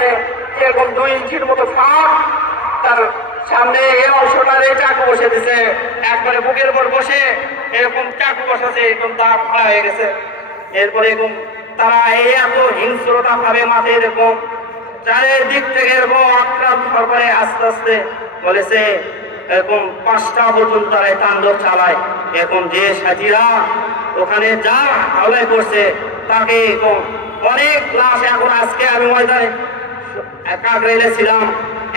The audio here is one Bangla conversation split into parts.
এখানে এরকম 2 ইঞ্চির মতো ফাঁক, তার সামনে এই অংশটারে চাকু বসে দিছে, একবারে বুকের উপর বসে এরকম চাকু বসাছে, এরকম তার ফাড়া হয়ে গেছে। এরপরে এরকম তারা এই এত হিংস্রতা ভাবে মাঠে এরকম চারিদিক থেকে এরকম আক্রান্ত করে আস্তে আস্তে বলেছে এরকম 5টা পর্যন্ত তারা তাণ্ডব চালায়। এখন যে সাথীরা ওখানে যা হামলা করছে তাকে এরকম অনেক লাশ, এখন আজকে আমি ময়দানে কাকরাইলে ছিলাম,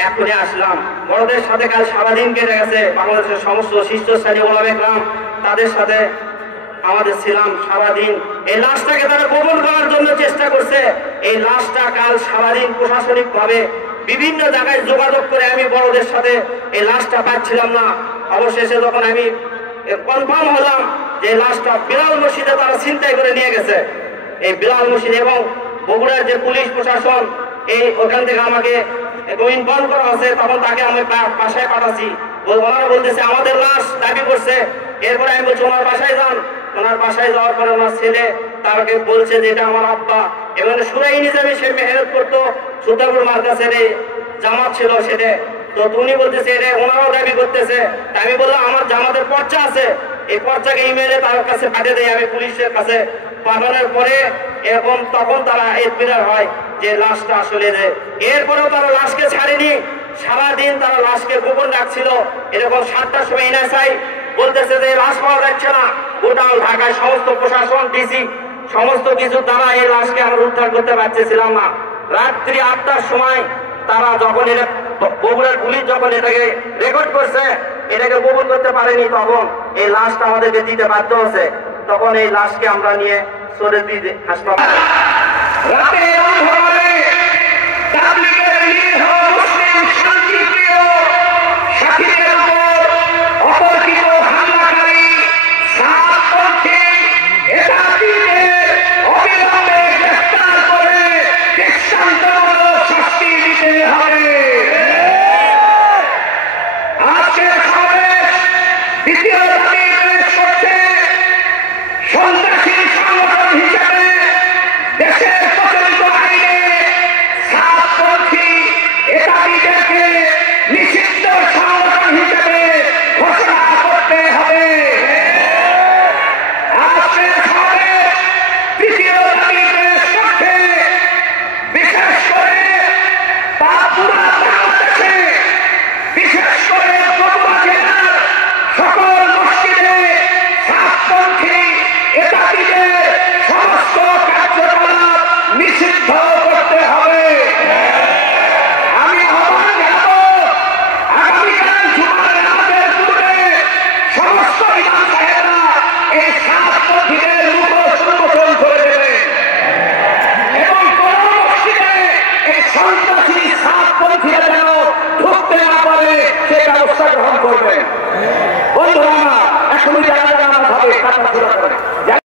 এখনই আসলাম। বড়দের সাথে কাল সারাদিন কেটে গেছে, বাংলাদেশের সমস্ত শীর্ষস্থানী ওলামা ইকরাম তাদের সাথে আমাদের ছিলাম সারাদিন। এই লাশটাকে তারা গোপন করার জন্য চেষ্টা করছে। এই লাশটা কাল সারাদিন প্রশাসনিক ভাবে বিভিন্ন জায়গায় যোগাযোগ করে আমি বড়দের সাথে এই লাশটা পাচ্ছিলাম না। অবশেষে যখন আমি কনফার্ম হলাম যে লাশটা বিলাল মসজিদে তারা ছিনতাই করে নিয়ে গেছে, এই বিলাল মসজিদ এবং বগুড়ার যে পুলিশ প্রশাসন এই ওখান থেকে আমাকে ইনফর্ম করা হয়েছে, তখন তাকে আমি বাসায় পাঠাচ্ছি। ওনারা বলতেছে আমাদের লাশ দাবি করছে। এরপরে আমি বলছি ওনার বাসায় যান। ওনার বাসায় যাওয়ার পরে ওনার ছেলে তাকে বলছে যে এটা আমার আব্বা। এবং সুরাই নিজামী সে মেহনত করতো, সুতাপুর মার্কাসের জামাত ছিল সেটা। তো উনি বলতেছে এটা ওনারাও দাবি করতেছে। আমি বললাম আমার জামাতের পর্চা আছে, এই পর্চাকে ইমেলে তার কাছে পাঠিয়ে দেয়। আমি পুলিশের কাছে পাঠানোর পরে এরকম তখন তারা এতবিরার হয় যে লাশটা আসলে যে। এরপরেও তারা লাশকে ছাড়েনি, সারাদিন তারা লাশকে গোপন রাখছিল। এরকম 7টার সময় এনএসআই বলতেছে যে লাশ পাওয়া যাচ্ছে না। গোটা ঢাকায় সমস্ত প্রশাসন, ডিসি সমস্ত কিছু দ্বারা এই লাশকে আমরা উদ্ধার করতে পারতেছিলাম না। রাত্রি 8টার সময় তারা যখন এটা বগুড়ার পুলিশ যখন এটাকে রেকর্ড করছে, এটাকে গোপন করতে পারেনি, তখন এই লাশটা আমাদেরকে দিতে বাধ্য হচ্ছে। তখন এই লাশকে আমরা নিয়ে সরে দিয়ে হাসপাতালে